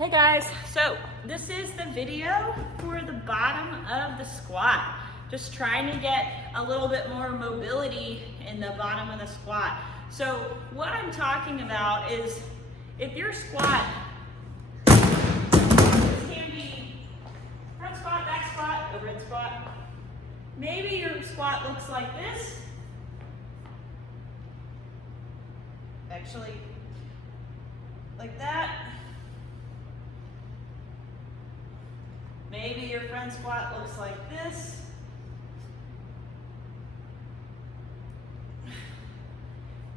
Hey guys, so this is the video for the bottom of the squat. Just trying to get a little bit more mobility in the bottom of the squat. So what I'm talking about is if your squat, this can be front squat, back squat, overhead squat. Maybe your squat looks like this. Actually, like that. Maybe your front squat looks like this.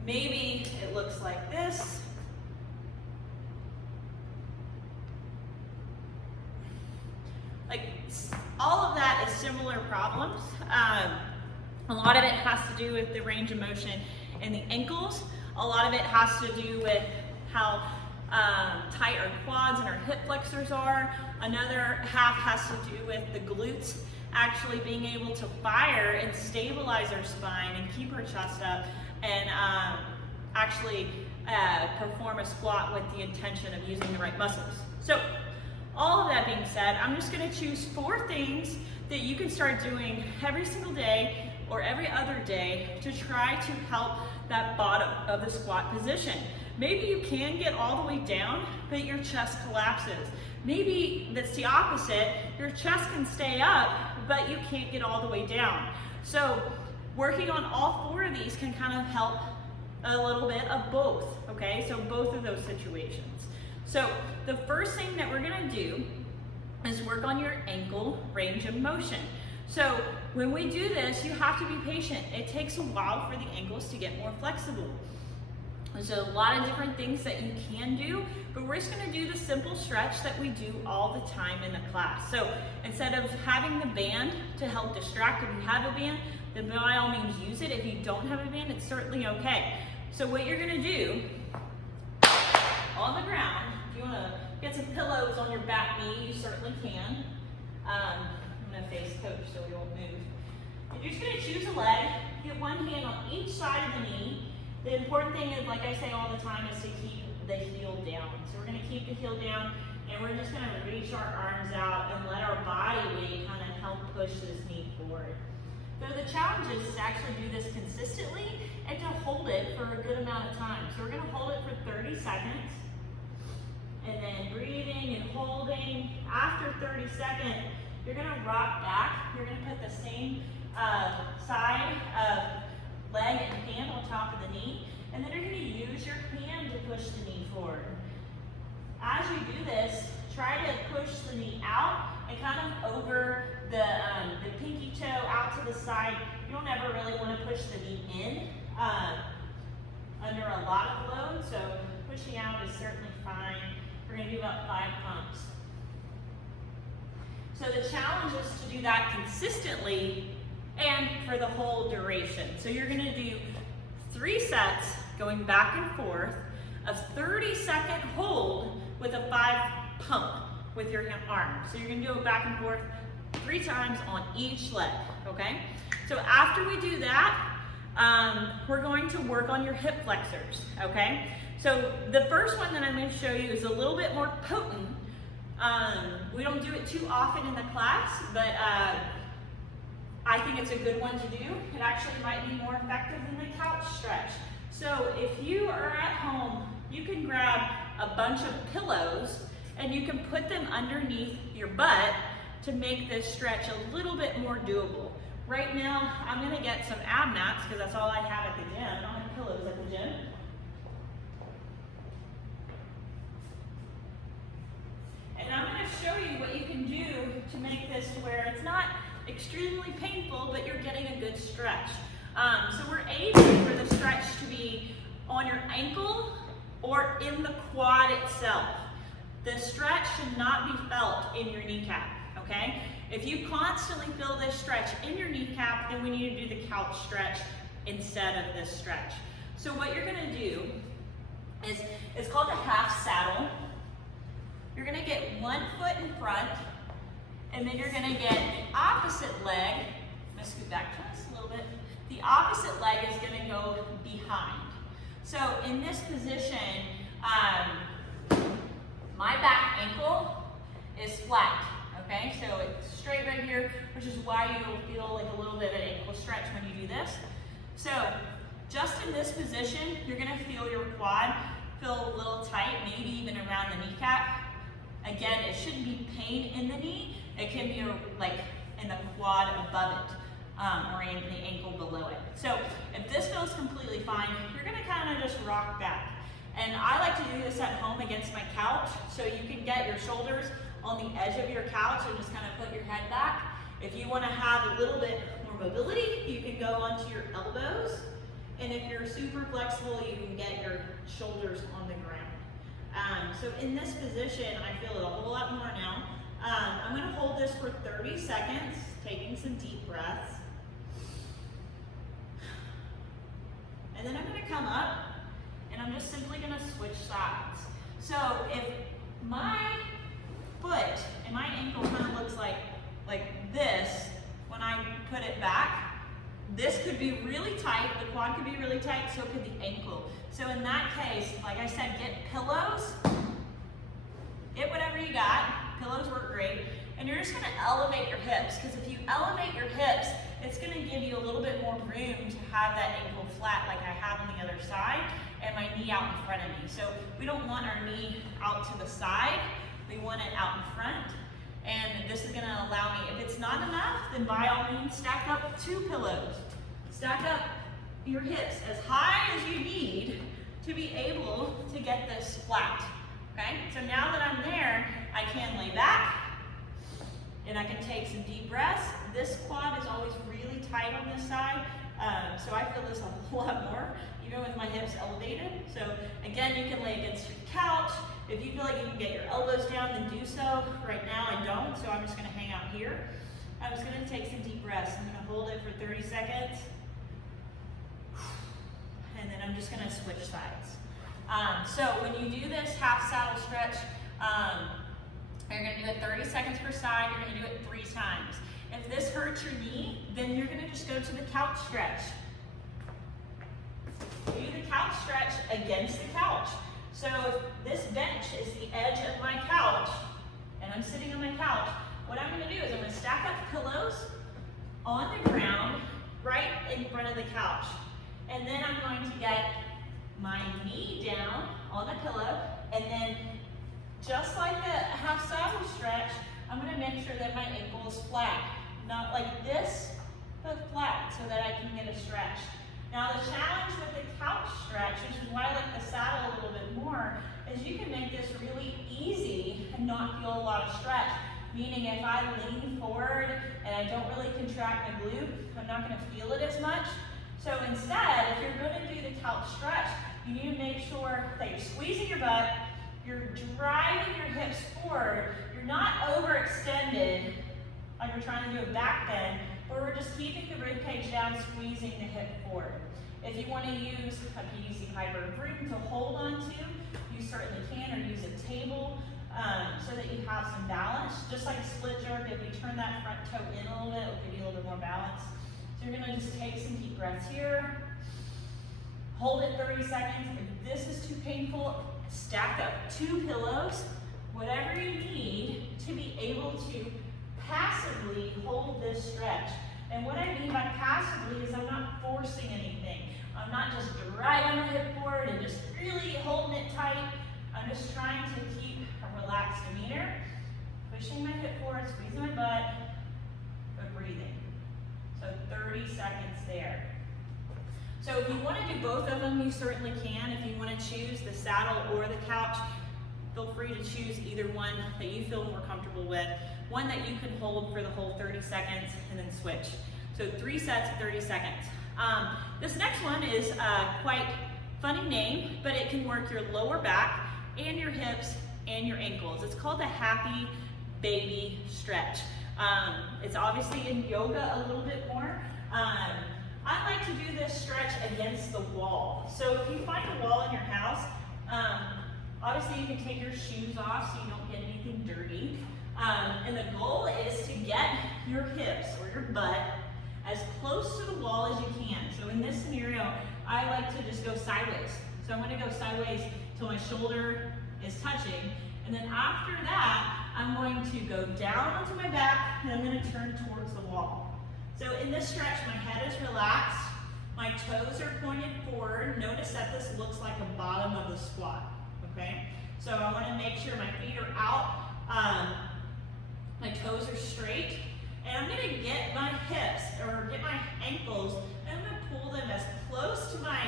Maybe it looks like this. Like all of that is similar problems. A lot of it has to do with the range of motion in the ankles. A lot of it has to do with how tight our quads and our hip flexors are. Another half has to do with the glutes actually being able to fire and stabilize our spine and keep our chest up and actually perform a squat with the intention of using the right muscles. So all of that being said, I'm just going to choose 4 things that you can start doing every single day or every other day to try to help that bottom of the squat position. Maybe you can get all the way down, but your chest collapses. Maybe that's the opposite. Your chest can stay up, but you can't get all the way down. So working on all 4 of these can kind of help a little bit of both, okay? So both of those situations. So the first thing that we're gonna do is work on your ankle range of motion. So when we do this, you have to be patient. It takes a while for the ankles to get more flexible. There's a lot of different things that you can do, but we're just gonna do the simple stretch that we do all the time in the class. So instead of having the band to help distract, if you have a band, then by all means use it. If you don't have a band, it's certainly okay. So what you're gonna do, on the ground, if you wanna get some pillows on your back knee, you certainly can. I'm gonna face coach so we won't move. You're just gonna choose a leg, get one hand on each side of the knee. The important thing is, like I say all the time, is to keep the heel down. So we're gonna keep the heel down and we're just gonna reach our arms out and let our body weight kind of help push this knee forward. So the challenge is to actually do this consistently and to hold it for a good amount of time. So we're gonna hold it for 30 seconds and then breathing and holding. After 30 seconds, you're gonna rock back. You're gonna put the same side of leg and hand on top of the knee, and then you're going to use your hand to push the knee forward. As you do this, try to push the knee out and kind of over the pinky toe out to the side. You don't ever really want to push the knee in under a lot of load, so pushing out is certainly fine. We're going to do about 5 pumps. So the challenge is to do that consistently and for the whole duration. So you're gonna do 3 sets going back and forth of 30-second hold with a 5 pump with your arm. So you're gonna do it back and forth 3 times on each leg, okay? So after we do that, we're going to work on your hip flexors, okay? So the first one that I'm gonna show you is a little bit more potent. We don't do it too often in the class, but I think it's a good one to do. It actually might be more effective than the couch stretch. So if you are at home, you can grab a bunch of pillows and you can put them underneath your butt to make this stretch a little bit more doable. Right now, I'm gonna get some ab mats because that's all I have at the gym. I don't have pillows at the gym. And I'm gonna show you what you can do to make this to where it's not extremely painful, but you're getting a good stretch. So we're aiming for the stretch to be on your ankle or in the quad itself. The stretch should not be felt in your kneecap, okay? If you constantly feel this stretch in your kneecap, then we need to do the couch stretch instead of this stretch. So what you're gonna do is, it's called a half saddle. You're gonna get 1 foot in front, and then you're gonna get the opposite leg. I'm gonna scoot back to us a little bit. The opposite leg is gonna go behind. So in this position, my back ankle is flat, okay? So it's straight right here, which is why you'll feel like a little bit of an ankle stretch when you do this. So just in this position, you're gonna feel your quad feel a little tight, maybe even around the kneecap. Again, it shouldn't be pain in the knee. It can be like in the quad above it, or in the ankle below it. So if this feels completely fine, you're gonna kind of just rock back. And I like to do this at home against my couch, so you can get your shoulders on the edge of your couch and just kind of put your head back. If you want to have a little bit more mobility, you can go onto your elbows. And if you're super flexible, you can get your shoulders on the ground. So in this position, I feel it a whole lot more now. I'm going to hold this for 30 seconds, taking some deep breaths. And then I'm going to come up, and I'm just simply going to switch sides. So if my foot and my ankle kind of looks like this, when I put it back, this could be really tight, the quad could be really tight, so could the ankle. So in that case, like I said, get pillows, get whatever you got, pillows work great, and you're just gonna elevate your hips, because if you elevate your hips, it's gonna give you a little bit more room to have that ankle flat like I have on the other side, and my knee out in front of me. So we don't want our knee out to the side, we want it out in front. And this is gonna allow me, if it's not enough, then by all means, stack up 2 pillows. Stack up your hips as high as you need to be able to get this flat, okay? So now that I'm there, I can lay back, and I can take some deep breaths. This quad is always really tight on this side, so I feel this a whole lot more, even with my hips elevated. So again, you can lay against your couch. If you feel like you can get your elbows down, then do so. Right now I don't, so I'm just gonna hang out here. I'm just gonna take some deep breaths. I'm gonna hold it for 30 seconds. And then I'm just gonna switch sides. So when you do this half saddle stretch, you're gonna do it 30 seconds per side. You're gonna do it 3 times. If this hurts your knee, then you're gonna just go to the couch stretch. Do the couch stretch against the couch. So if this bench is the edge of my couch, and I'm sitting on my couch, what I'm gonna do is I'm gonna stack up pillows on the ground right in front of the couch. And then I'm going to get my knee down on the pillow, and then just like the half saddle stretch, I'm gonna make sure that my ankle is flat. Not like this, but flat, so that I can get a stretch. Now the challenge with the couch stretch, which is why I like the saddle a little bit more, is you can make this really easy and not feel a lot of stretch. Meaning if I lean forward and I don't really contract my glute, I'm not gonna feel it as much. So instead, if you're gonna do the couch stretch, you need to make sure that you're squeezing your butt, you're driving your hips forward, you're not overextended, like you're trying to do a back bend, but we're just keeping the rib cage down, squeezing the hip forward. If you want to use a PDC hybrid broom to hold on to, you certainly can, or use a table so that you have some balance. Just like a split jerk, if you turn that front toe in a little bit, it'll give you a little bit more balance. So you're going to just take some deep breaths here. Hold it 30 seconds. If this is too painful, stack up 2 pillows, whatever you need to be able to passively hold this stretch. And what I mean by passively is I'm not forcing anything. I'm not just driving my hip forward and just really holding it tight. I'm just trying to keep a relaxed demeanor, pushing my hip forward, squeezing my butt, but breathing. So 30 seconds there. So if you want to do both of them, you certainly can. If you want to choose the saddle or the couch, feel free to choose either one that you feel more comfortable with. One that you can hold for the whole 30 seconds and then switch. So 3 sets of 30 seconds. This next one is quite funny name, but it can work your lower back and your hips and your ankles. It's called the happy baby stretch. It's obviously in yoga a little bit more. I like to do this stretch against the wall. So if you find a wall in your house, obviously you can take your shoes off so you don't get anything dirty. And the goal is to get your hips or your butt as close to the wall as you can. So in this scenario, I like to just go sideways. So I'm gonna go sideways till my shoulder is touching, And then after that, I'm going to go down onto my back and I'm going to turn towards the wall. So in this stretch, my head is relaxed, my toes are pointed forward. Notice that this looks like the bottom of the squat, okay? So I want to make sure my feet are out, my toes are straight, and I'm going to get my hips, or get my ankles, and I'm going to pull them as close to my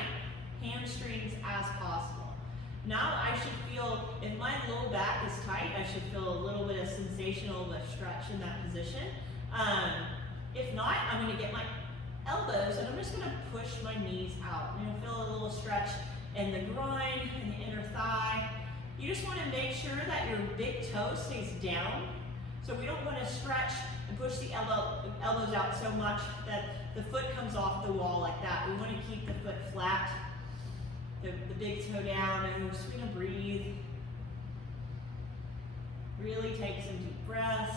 hamstrings as possible. Now I should feel, if my low back is tight, I should feel a little bit of sensational stretch in that position. If not, I'm going to get my elbows and I'm just going to push my knees out. I'm going to feel a little stretch in the groin, in the inner thigh. You just want to make sure that your big toe stays down. So we don't want to stretch and push the elbows out so much that the foot comes off the wall like that. We want to keep the foot flat, the big toe down, and we're just going to breathe. Really take some deep breaths.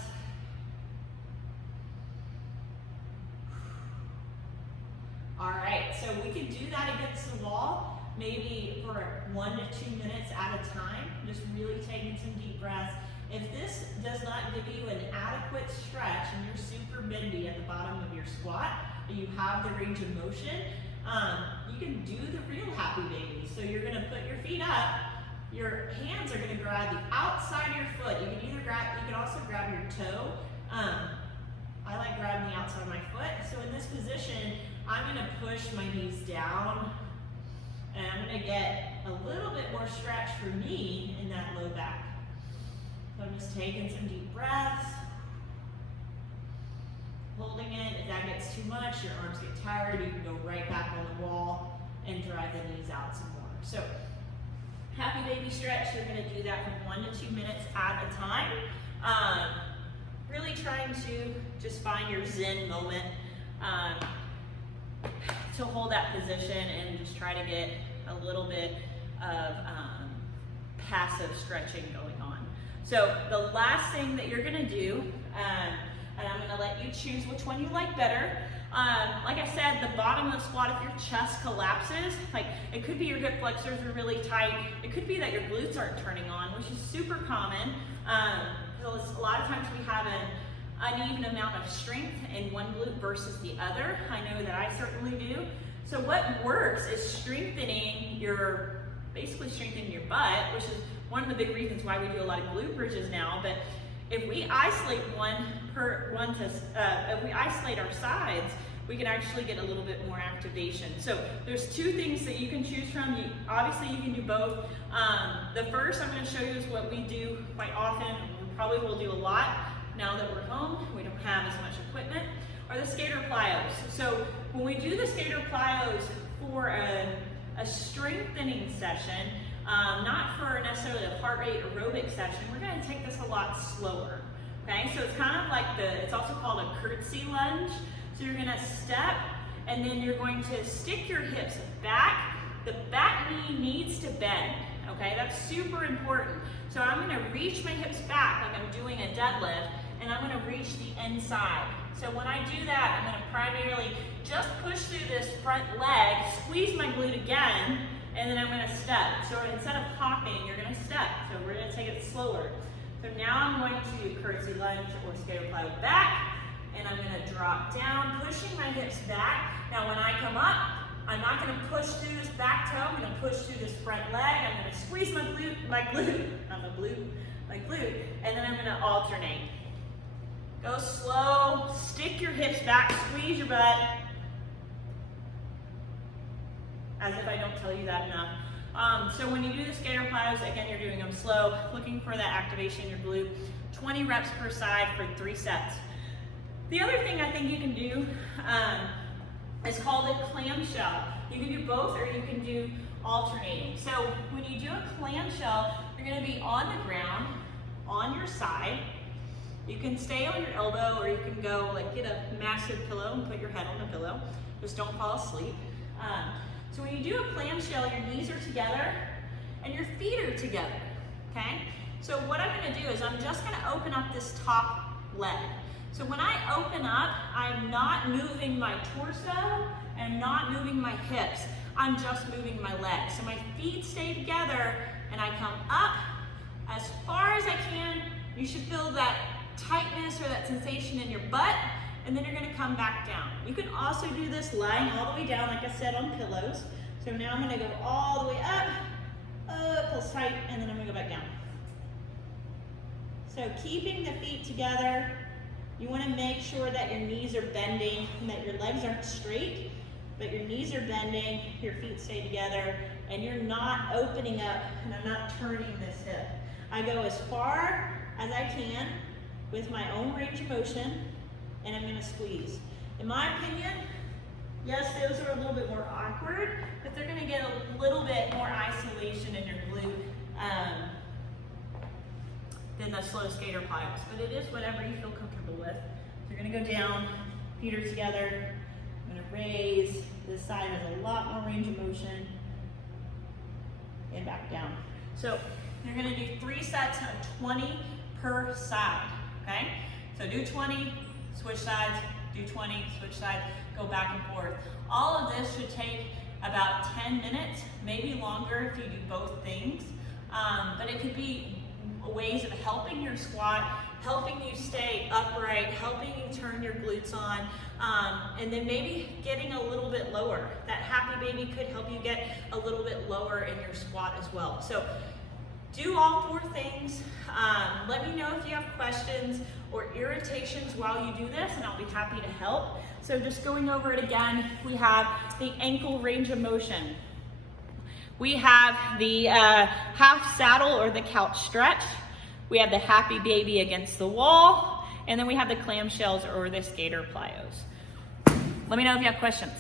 All right, so we can do that against the wall, maybe for 1 to 2 minutes at a time, just really taking some deep breaths. If this does not give you an adequate stretch and you're super bendy at the bottom of your squat, and you have the range of motion, you can do the real happy baby. So you're gonna put your feet up, your hands are gonna grab the outside of your foot. You can also grab your toe. I like grabbing the outside of my foot. So in this position, I'm gonna push my knees down, and I'm gonna get a little bit more stretch for me in that low back. So I'm just taking some deep breaths, holding it. If that gets too much, your arms get tired, you can go right back on the wall and drive the knees out some more. So happy baby stretch, you're gonna do that from 1 to 2 minutes at a time. Really trying to just find your zen moment to hold that position and just try to get a little bit of passive stretching going on. So the last thing that you're gonna do, and I'm gonna let you choose which one you like better. Like I said, the bottom of the squat, if your chest collapses, like it could be your hip flexors are really tight. It could be that your glutes aren't turning on, which is super common. A lot of times we have an uneven amount of strength in one glute versus the other. I know that I certainly do. So what works is basically strengthening your butt, which is one of the big reasons why we do a lot of glute bridges now. But if we isolate if we isolate our sides, we can actually get a little bit more activation. So there's 2 things that you can choose from. Obviously you can do both. The first I'm going to show you is what we do quite often. We probably will do a lot now that we're home. We don't have as much equipment. Are the skater plyos. So when we do the skater plyos for a strengthening session, not for necessarily a heart rate aerobic session, we're going to take this a lot slower. Okay, so it's kind of like it's also called a curtsy lunge. So you're going to step, and then you're going to stick your hips back. The back knee needs to bend. Okay, that's super important. So I'm going to reach my hips back like I'm doing a deadlift, and I'm going to reach the inside. So when I do that, I'm going to primarily just push through this front leg, squeeze my glute again, and then I'm going to step. So instead of hopping, you're going to step. So we're going to take it slower. So now I'm going to do curtsy lunge or skater plyo back, and I'm going to drop down, pushing my hips back. Now when I come up, I'm not going to push through this back toe. I'm going to push through this front leg. I'm going to squeeze my glute, my glute, and then I'm going to alternate. Go slow, stick your hips back, squeeze your butt. As if I don't tell you that enough. So when you do the skater plyos, again, you're doing them slow, looking for that activation in your glute. 20 reps per side for 3 sets. The other thing I think you can do is called a clamshell. You can do both, or you can do alternating. So when you do a clamshell, you're going to be on the ground, on your side. You can stay on your elbow, or you can go like get a massive pillow and put your head on the pillow. Just don't fall asleep. So when you do a clamshell, your knees are together and your feet are together, okay? So what I'm gonna do is I'm just gonna open up this top leg. So when I open up, I'm not moving my torso and not moving my hips. I'm just moving my legs. So my feet stay together and I come up, as far as I can. You should feel that tightness or that sensation in your butt, and then you're gonna come back down. You can also do this lying all the way down, like I said, on pillows. So now I'm gonna go all the way up, feels tight, and then I'm gonna go back down. So keeping the feet together, you wanna make sure that your knees are bending and that your legs aren't straight, but your knees are bending, your feet stay together, and you're not opening up, and I'm not turning this hip. I go as far as I can with my own range of motion, and I'm gonna squeeze. In my opinion, yes, those are a little bit more awkward, but they're gonna get a little bit more isolation in your glute than the slow skater plyos, but it is whatever you feel comfortable with. So you're gonna go down, feet are together, I'm gonna raise. This side has a lot more range of motion, and back down. So you're gonna do 3 sets of 20 per side, okay? So do 20, switch sides, do 20, switch sides, go back and forth. All of this should take about 10 minutes, maybe longer if you do both things, but it could be ways of helping your squat, helping you stay upright, helping you turn your glutes on, and then maybe getting a little bit lower. That happy baby could help you get a little bit lower in your squat as well. So do all 4 things. Let me know if you have questions or irritations while you do this, and I'll be happy to help. So just going over it again, we have the ankle range of motion. We have the half saddle or the couch stretch. We have the happy baby against the wall. And then we have the clamshells or the skater plyos. Let me know if you have questions.